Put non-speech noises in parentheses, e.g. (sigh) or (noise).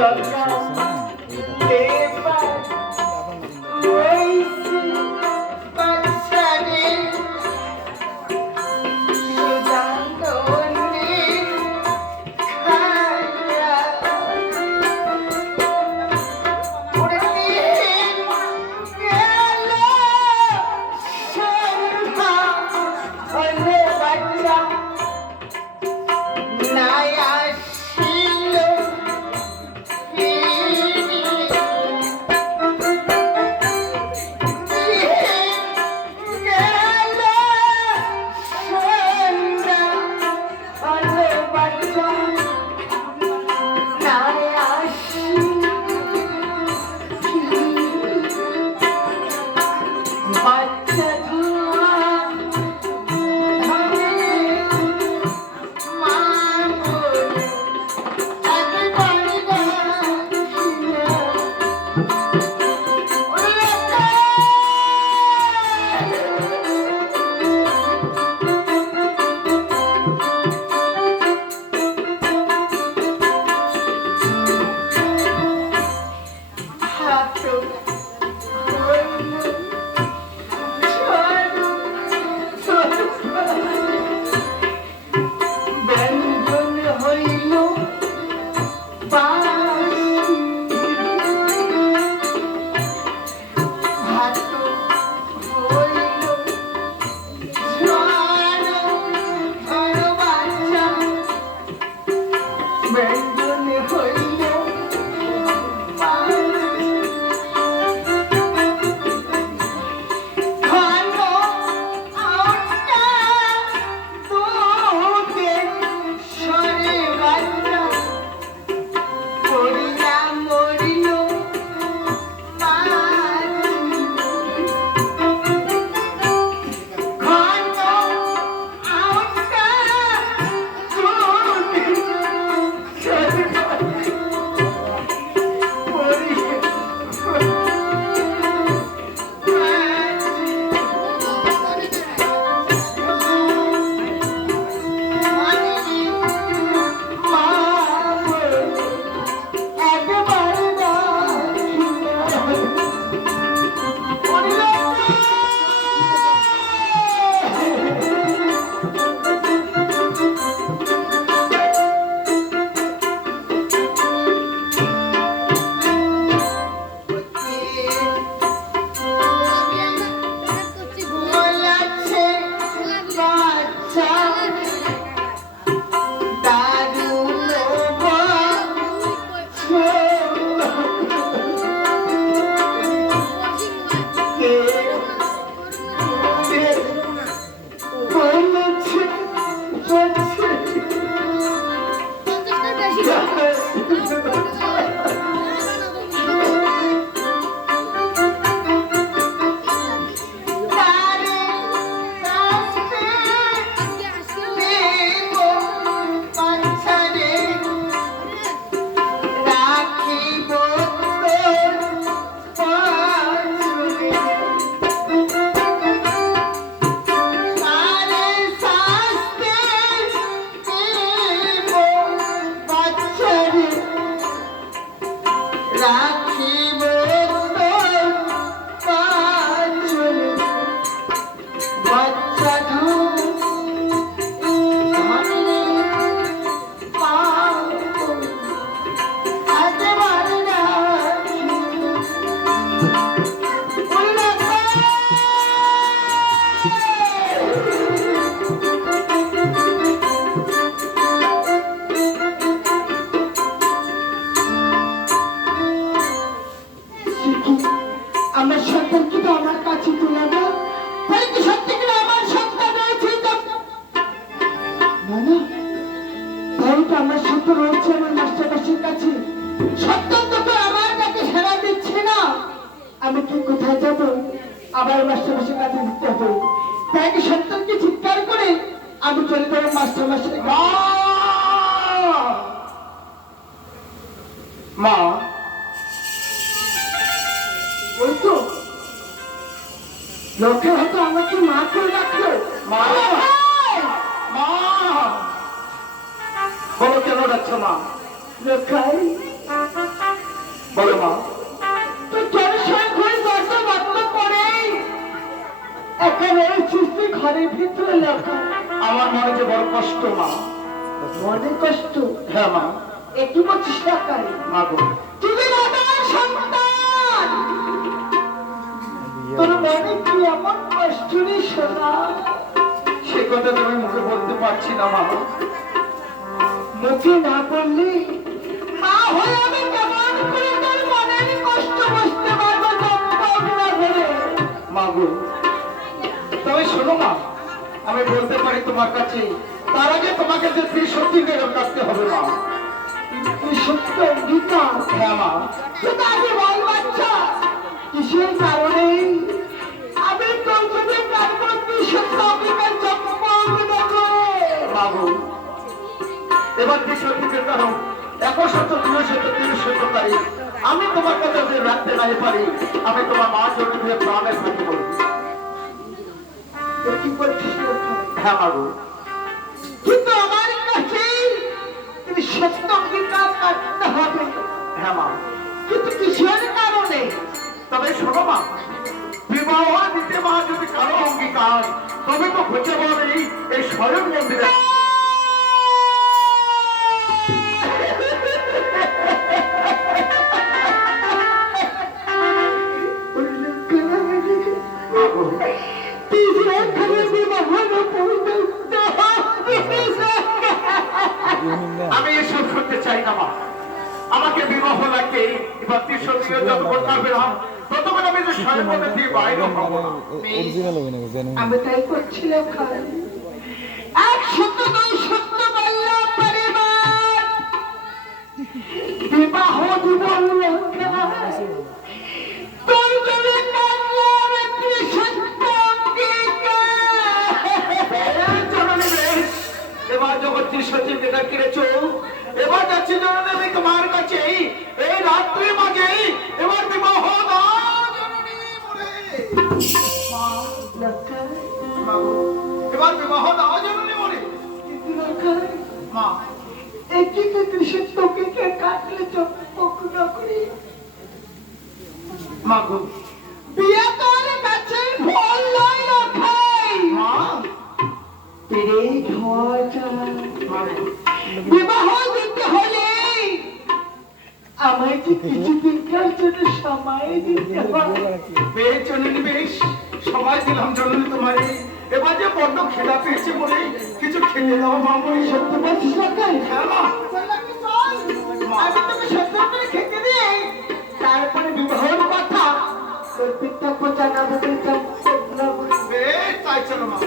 love. 키가 (laughs) 아, তো রয়েছে আমার মাস্টারমাসির কাছে। সন্তান তো তো আমার কাছে সেরা দিচ্ছে না। আমি কি কোথায় যাব? আবার মাস্টারমাসির কাছে দিতে হবে। তাই কি সন্তানকে চিৎকার করে আমি চলে যাব মাস্টারমাসির মা। মা। ওই তো। লোকে হয়তো আমাকে মা করে রাখল মা। বলো কেন যাচ্ছ মা বলো মা। তো জনসংখ্যা ঘরে দরজা বন্ধ করে একেবারে সৃষ্টি ঘরের ভিতরে লেখা আমার মনে যে বড় কষ্ট মা। মনে কষ্ট? হ্যাঁ মা। একটু বলছিস লোকাই মা গো। তুমি সন্তান। তোর মনে কি এমন কষ্ট রে শোনা সে কথা তুমি মুখে বলতে পারছি না মা। মুখে না বললে? মা হয়ে আমি কেমন করে তোর মনের কষ্ট বুঝতে পারব ধরে মা গো তবে শোনো মা আমি বলতে পারি তোমার কাছে তার আগে তোমাকে যে তুই সত্যি বেরো কাটতে হবে মা। তুই সত্য অঙ্গীকার। হ্যাঁ মা আমি বল বাচ্চা? কিসের কারণে আমি তোমার যে রাখতে নাই পারি, আমি তোমার মা জন্য দিয়ে প্রাণের থাকি করছিস হ্যাঁ কিন্তু আমার কাছে সত্য হবে। হ্যাঁ মা। কিন্তু কিসের কারণে? তবে শোনো, মা, বিবাহ দিতে মা যদি কারও অঙ্গীকার, তবে তো হচ্ছে বলে এই স্বয়ং মন্দিরে আমি এসব শুনতে চাই না মা। আমাকে বিবাহ লাগবে এবার ত্রিশো দিনের যত করতে হবে না ততক্ষণ আমি যে দিয়ে বাইরে হব না। আমি তাই করছিলাম এক সত্য মেটা কিনেছো এবার যাচ্ছি জননী তোমার কাছে এই রাত্রি মাঝে এবার বিবাহ দাও জননী মোরে। মা, লোকাই, মা গো, এবার বিবাহ দাও জননী মোরে। কিন্তু লোকাই, মা একটি তো তুই কাটলে মা গো বিয়ে আমায় যে কিছুদিনকার জন্য সময় দিতে হবে বেশ জননী বেশ সবাই দিলাম জননী তোমারে। এবার যে বড্ড খেলা পেয়েছে বলে কিছু খেতে দাও মা বলে সত্য বলছিস হ্যাঁ আমি তোকে সত্য করে খেতে দিই। তারপরে বিবাহের কথা। তোর পিতা জানাব বেশ তাই চলো মা